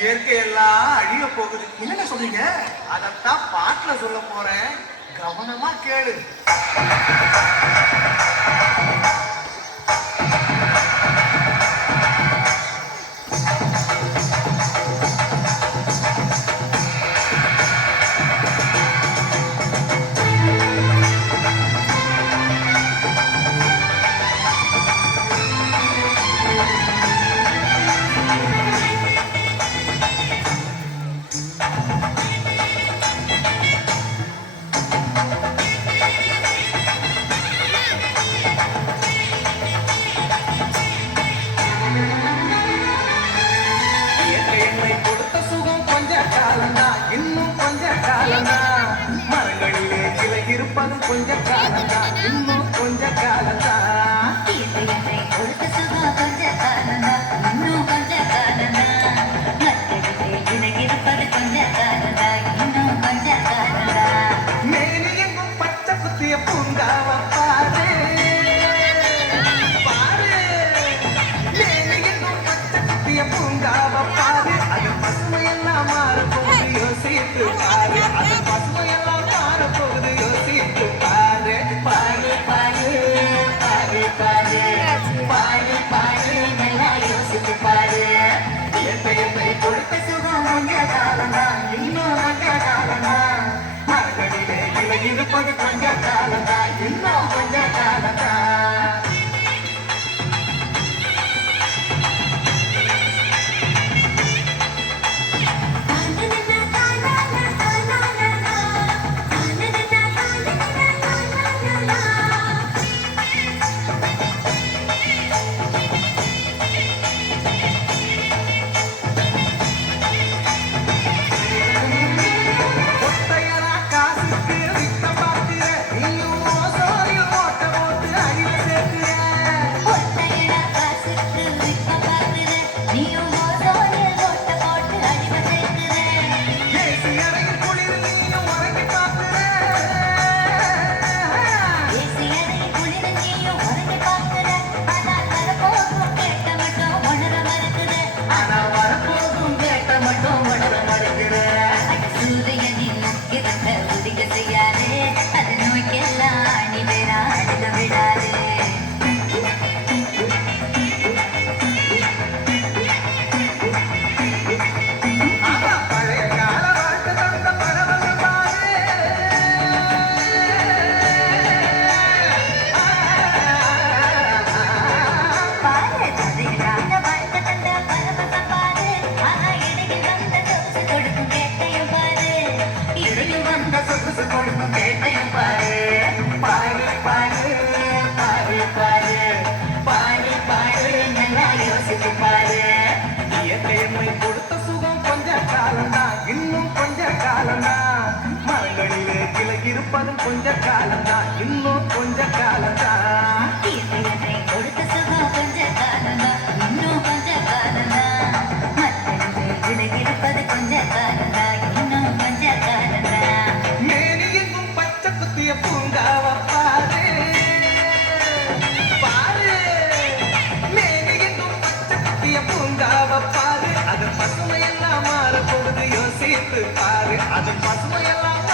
இயற்கை எல்லாம் அழிய போகுது. என்னங்க சொல்றீங்க? அதத்தான் பாட்டுல சொல்ல போறேன், கவனமா கேளு. இருப்பதும் கொஞ்ச காலம்தான், இன்னும் கொஞ்ச காலம்தான். கொடுத்த சுகம் கொஞ்ச காலம்தான், இன்னும் கொஞ்ச காலம்தான். எனக்கு இருப்பது கொஞ்ச காலம்தான், இன்னும் கொஞ்ச காலம்தான். மேனி எங்கும் பச்சை குத்திய பூங்காவ பாரு பாரு, மேனி எங்கும் பச்சை குத்திய பூங்காவ பாரு. அது பசுமையெல்லாம் மாறப்போகுது, யோசித்து பாரு. அது பசுமையெல்லாம் மாறப்போகுது, யோசித்து பாரு. பாரு பாரு பாரு பாரு பாரு பாரு, நல்லா யோசித்து பாரு. இயற்கை கொடுத்த சுகம் கொஞ்ச காலம்தான், இன்னும் கொஞ்ச காலம்தான். மரங்களிலே இலை இருப்பது கொஞ்ச காலம்தான், இன்னும் கொஞ்ச காலம்தான். கொடுத்த சுகம் கொஞ்ச காலம்தான், இன்னும் கொஞ்ச காலம்தான். மரங்களிலே கிளை இருப்பதும் கொஞ்ச காலம்தான், இன்னும் கொஞ்ச காலம்தான். கொடுத்த சுகம் கொஞ்ச காலம்தான், இன்னும் கொஞ்ச காலம்தான். மரங்களிலே இருப்பது கொஞ்ச காலம்தான், இன்னும் கொஞ்ச காலம்தான். மேனி எங்கும் பச்சை குத்திய பூங்காவ பாரு பாரு, மேனி எங்கும் பச்சை குத்திய பூங்காவ பாரு. அது பசுமையெல்லாம் மாறப்போகுது, யோசித்து பாரு. அது பசுமையெல்லாம்